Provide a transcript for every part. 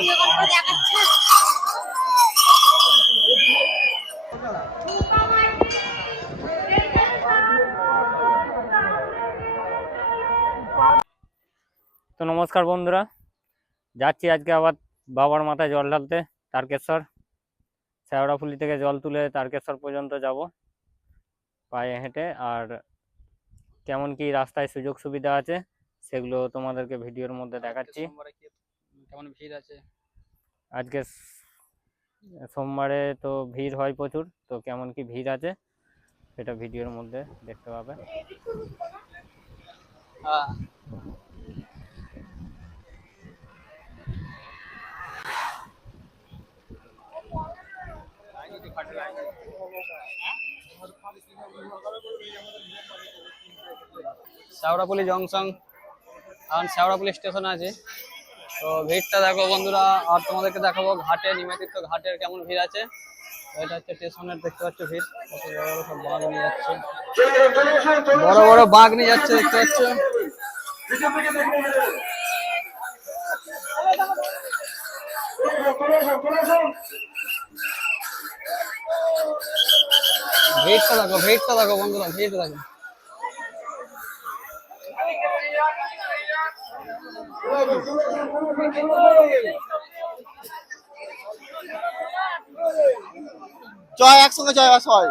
তো নমস্কার বন্ধুরা, যাচ্ছি আজকে আবার বাবার মাথায় জল ঢালতে তারকেশ্বর। শেওড়াফুলি থেকে জল তুলে তারকেশ্বর পর্যন্ত যাব পায়ে হেঁটে। আর কেমন কি রাস্তায় সুযোগ সুবিধা আছে সেগুলো তোমাদেরকে ভিডিওর মধ্যে দেখাচ্ছি। কেমন ভিড় আছে আজকে সোমবারে, তো ভিড় হয় প্রচুর। তো কেমন কি ভিড় আছে সেটা ভিডিওর মধ্যে দেখতে পাবে। শেওড়াফুলি জংশন, এখন শেওড়াফুলি স্টেশন আছে। তো ভিড়টা দেখো বন্ধুরা, আর তোমাদেরকে দেখাবো ঘাটে, নিমাতীর্থ ঘাটের কেমন ভিড় আছে। এটা হচ্ছে স্টেশনের, দেখতে পাচ্ছ ভিড় কত বড় বড় সব বাঘ নিয়ে যাচ্ছে, বড় বড় বাঘ নিয়ে যাচ্ছে দেখতে পাচ্ছ। ভিড়টা দেখো বন্ধুরা, ভিড় দেখো। জয় একসঙ্গে জয় বাস হয়।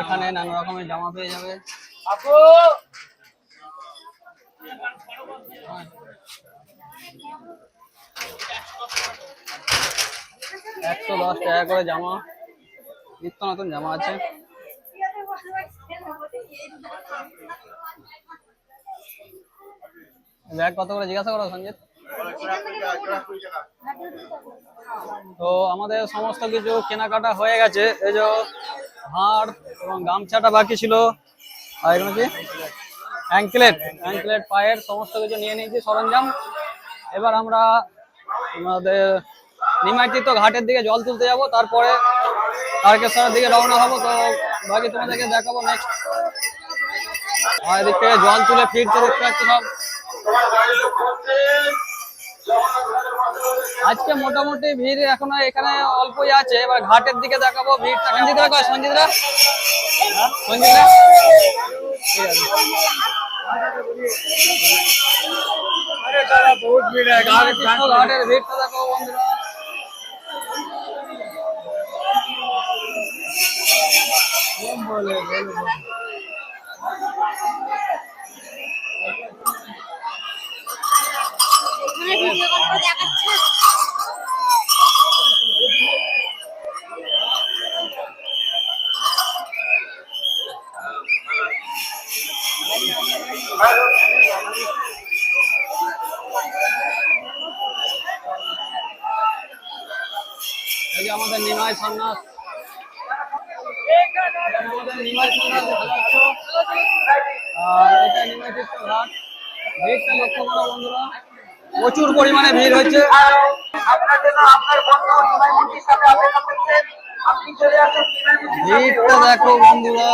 এখানে নানা রকমের জামা পেয়ে যাবে। 110 টাকা করে জামা, নিত্য নতুন জামা আছে। ব্যাগ কত করে জিজ্ঞাসা করো সঞ্জিত? তো আমাদের সমস্ত কিছু কেনাকাটা হয়ে গেছে। এই যে হাড় এবং গামছাটা বাকি ছিল, আর এগুলো কি অ্যাঙ্কলেট পায়ের সমস্ত কিছু নিয়ে নিয়েছি সরঞ্জাম। এবার আমরা আমাদের নিমাতীর্থ ঘাটের দিকে জল তুলতে যাব, তারপরে তারকেশ্বরের দিকে রওনা হবো। তো বাকি তোমাদেরকে দেখাবো নেক্সট। আর এদিক থেকে জল তুলে ফিরতে দেখতে পাচ্ছি সব। আজকে মোটামুটি ভিড় এখনো এখানে অল্পই আছে। এবার ঘাটের দিকে দেখাবো ভিড়টা। সঞ্জিতরা কয়? সঞ্জিতরা ঘাটের ভিড়টা দেখো বন্ধুরা। এই যে আমাদের নিমাই সন্ন্যাস, আর এটা নিমাতীর্থ ঘাট। ভিড়টা লক্ষ্য করো বন্ধুরা, প্রচুর পরিমাণে ভিড় হচ্ছে। ভিড়টা দেখো বন্ধুরা,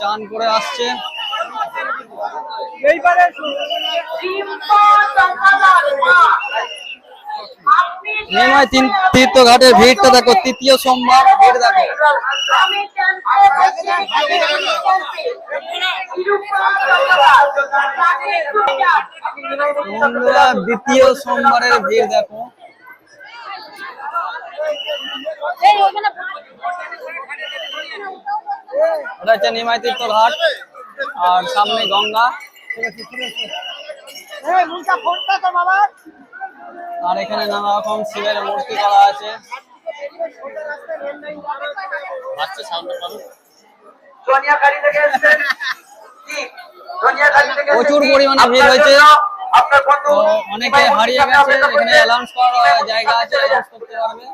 চান করে আসছে। নিমাই তীর্থ ঘাটের ভিড়টা দেখো, তৃতীয় সোমবার ভিড় দেখো। বন্ধুরা দ্বিতীয় সোমবারের ভিড় দেখো। ওটা হচ্ছে নিমাই তীর্থ ঘাট, আর সামনে গঙ্গা। আর এখানে নানা রকম শিবের মূর্তি করা আছে। প্রচুর পরিমাণে ভিড় হয়েছে, অনেকে হারিয়ে গেছে। এখানে অ্যালাউন্স করার জায়গা আছে, অ্যালাউন্স করতে পারবে।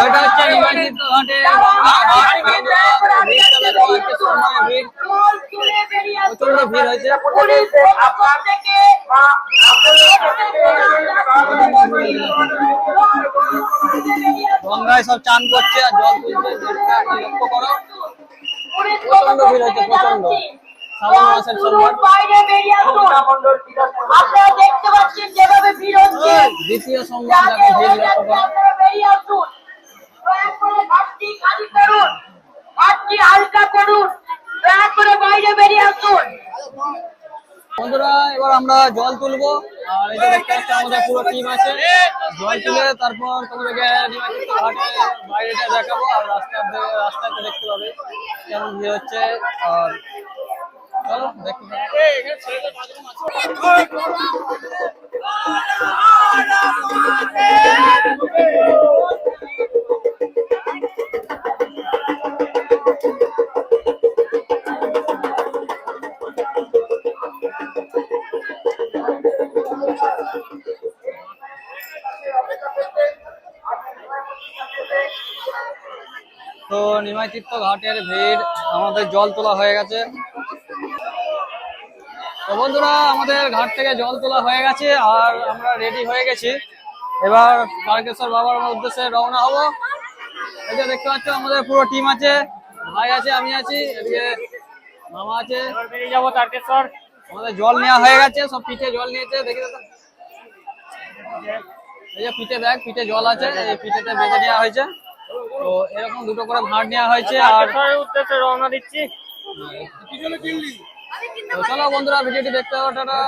ওইটা হচ্ছে নিমন্ত্রিত ঘাটে প্রচন্ড ভিড় হয়েছে। গঙ্গায় সব চান করছে আর জল তুলছে, লক্ষ্য করো প্রচন্ড ভিড় হয়েছে, প্রচন্ড। শ্রাবণ মাসের সোমবার দ্বিতীয় সোমবার, দেখো ভিড় লক্ষ্য করো। বন্ধুরা এবার আমরা জল তুলবো, আর এই যে দেখতে পাচ্ছি আমাদের পুরো টিম আছে। জল তুলে তারপর তোমাদেরকে নিমন্ত্রিত ঘাটে বাইরেটা দেখাবো, আর রাস্তাতে দেখতে পাবে কেমন ভিড় হচ্ছে। আর চলো দেখতে তো নিমাইতীর্থ ঘাটের ভিড়, আমাদের জল তোলা হয়ে গেছে। তো বন্ধুরা আমাদের ঘাট থেকে জল তোলা হয়ে গেছে আর আমরা রেডি হয়ে গেছি। এবার তারকেশ্বর বাবার উদ্দেশ্যে রওনা হব। এই যে দেখতে পাচ্ছ আমাদের পুরো টিম আছে, ভাই আছে, আমি আছি, এদিকে মামা আছে। এবার বেরিয়ে যাবো তারকেশ্বর। আমাদের জল নেওয়া হয়ে গেছে, সব পিঠে জল নিয়েছে, দেখি দাদা। এই যে পিঠে দেখ, পিঠে জল আছে, এই পিঠেতে বেঁধে নেওয়া হয়েছে। তো এরকম দুটো করে ভাঁড় নেওয়া হয়েছে আর তারকেশ্বরের উদ্দেশ্যে রওনা দিচ্ছি। তো চলো বন্ধুরা ভিডিওটি দেখতে হবে। টাটা।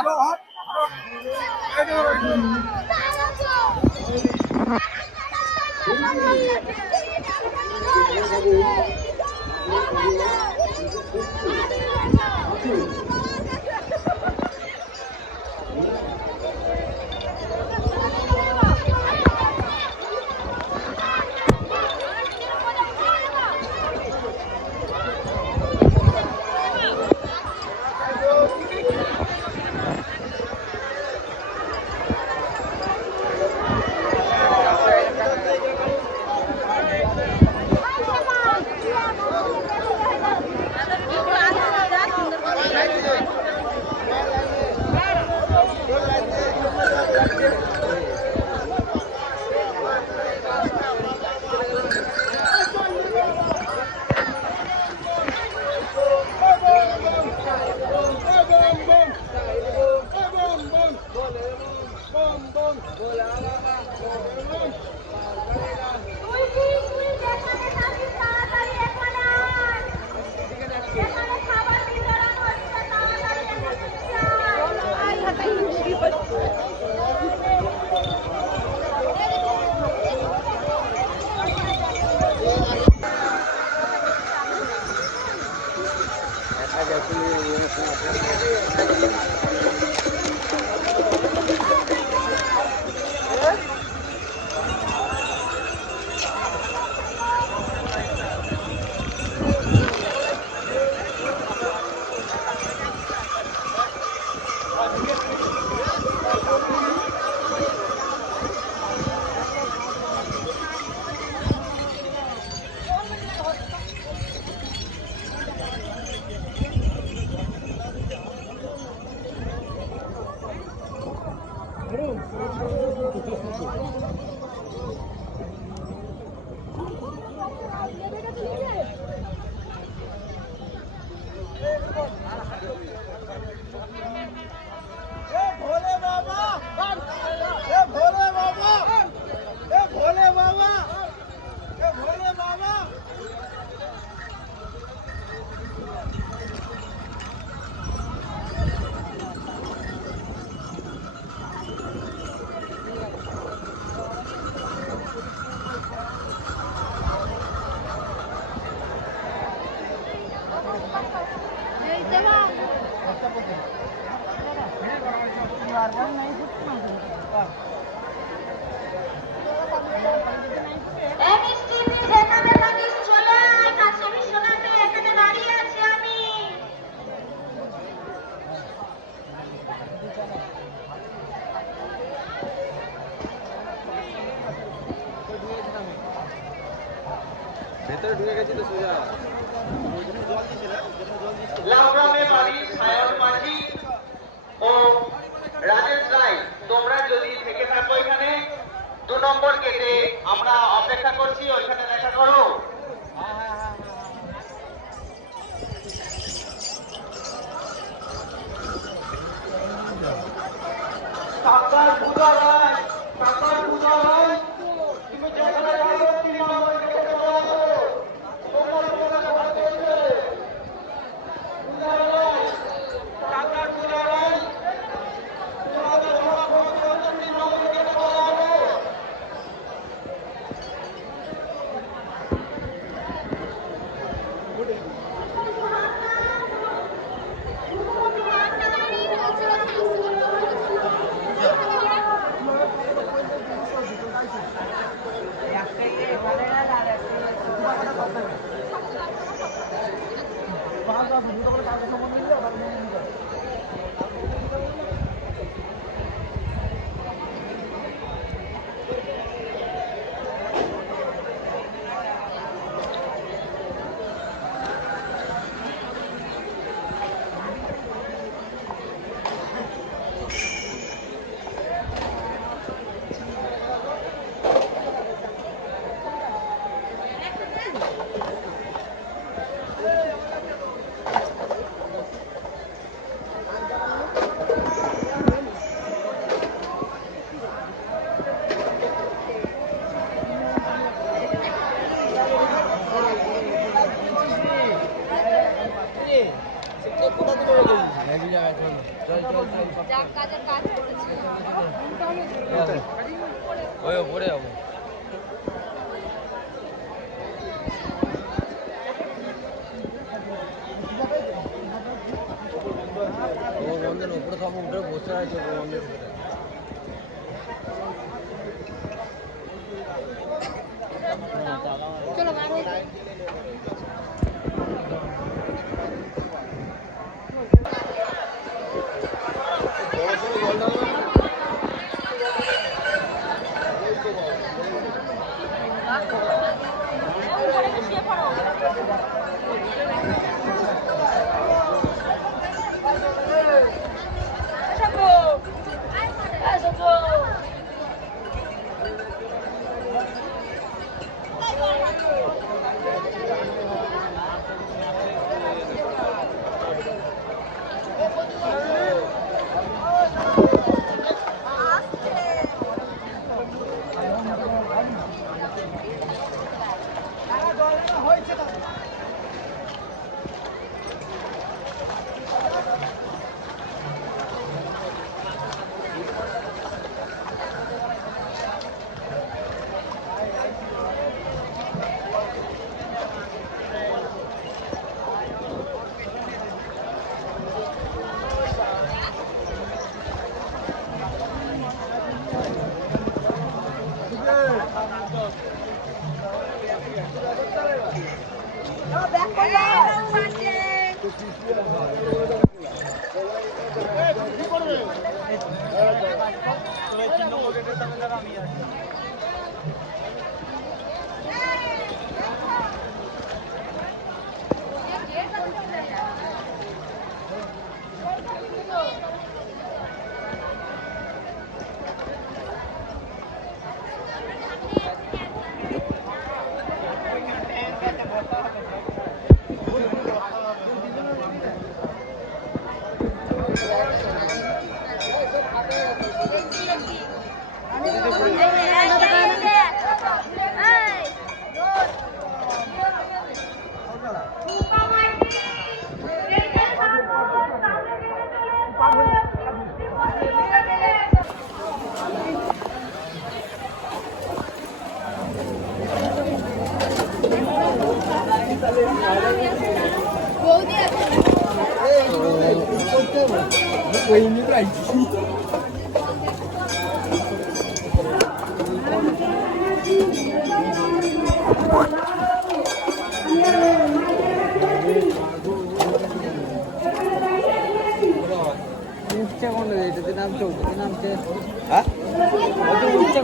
লাউগ্রামে বাড়ি সায়ন মাঝি ও রাজেশ রায়, তোমরা যদি থেকে থাকো এখানে 2 নম্বর গেটে আমরা অপেক্ষা করছি, ওইখানে দেখা করো। কাকার পূজা রায়, কাকার পূজা রায়, তুমি যেখানে যাবে 3 নম্বর গেটে চলে আসো। তোমার পূজা করতে পূজা রায়, কাকার পূজা রায়, তোমাদের সব ভক্ত 3 নম্বর গেটে চলে আসো।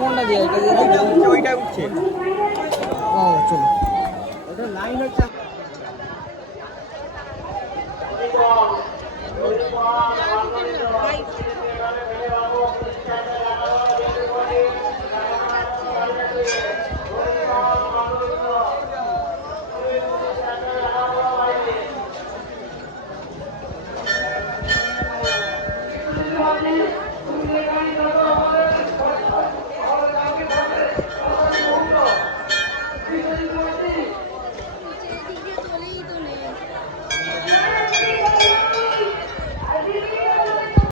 কোনটা দিয়ে এটা দিয়ে ওইটা উঠছে। ও চলো লাইন হচ্ছে